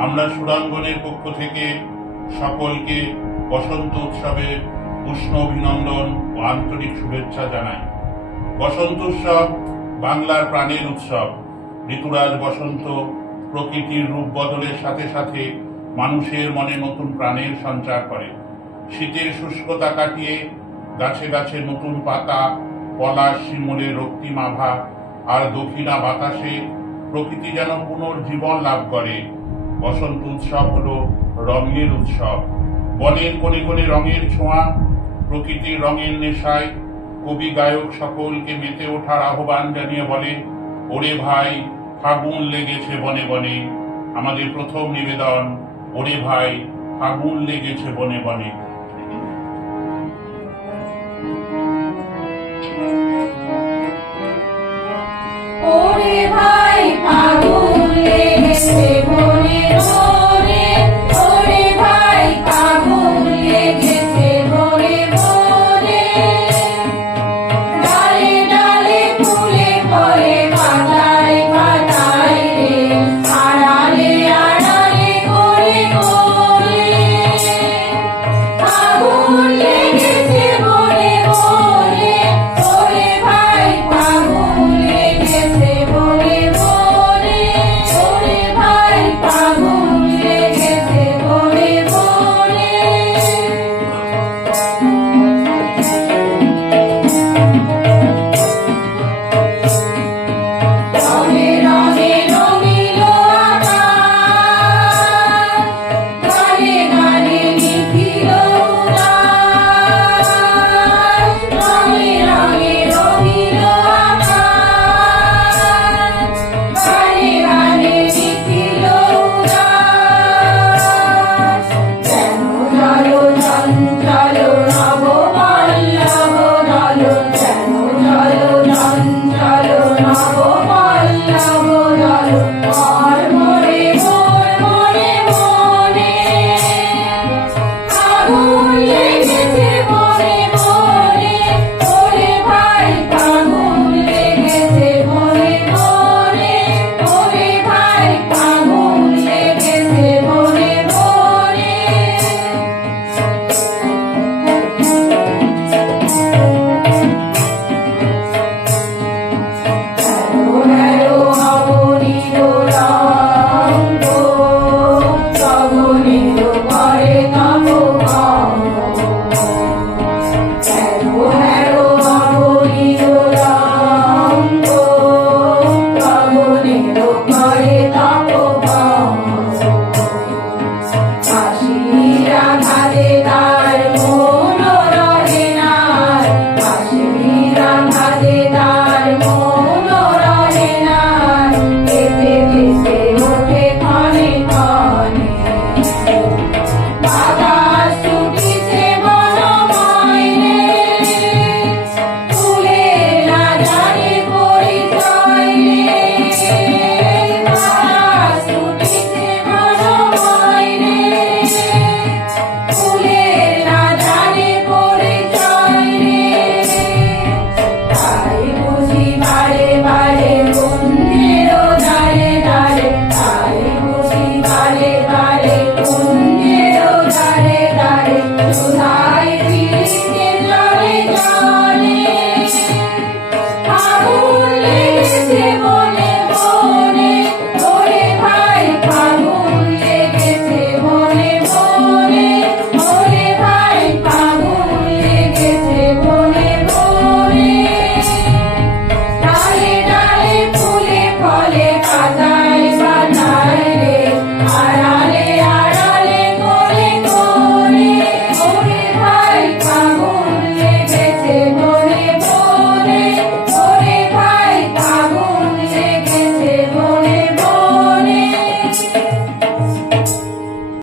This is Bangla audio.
আমরা সুরাঙ্গনের পক্ষ থেকে সকলকে বসন্ত উৎসবের উষ্ণ অভিনন্দন ও আন্তরিক শুভেচ্ছা জানাই। বসন্ত উৎসব বাংলার প্রাণের উৎসব। ঋতুরাজ বসন্ত প্রকৃতির রূপ বদলের সাথে সাথে মানুষের মনে নতুন প্রাণের সঞ্চার করে। শীতের শুষ্কতা কাটিয়ে গাছে গাছে নতুন পাতা, পলাশ শিমুলের রক্তিম আভা আর দক্ষিণা বাতাসে প্রকৃতি যেন পুনর্জীবন লাভ করে। বসন্ত উৎসব হলো রঙের উৎসব। বনের কোণে কোণে রঙের ছোঁয়া, প্রকৃতির রঙের নেশায় কবি গায়ক সকলকে মেতে ওঠার আহ্বান জানিয়ে বলে, ওরে ভাই ফাগুন লেগেছে বনে বনে। আমাদের প্রথম নিবেদন, ওরে ভাই ফাগুন লেগেছে বনে বনে।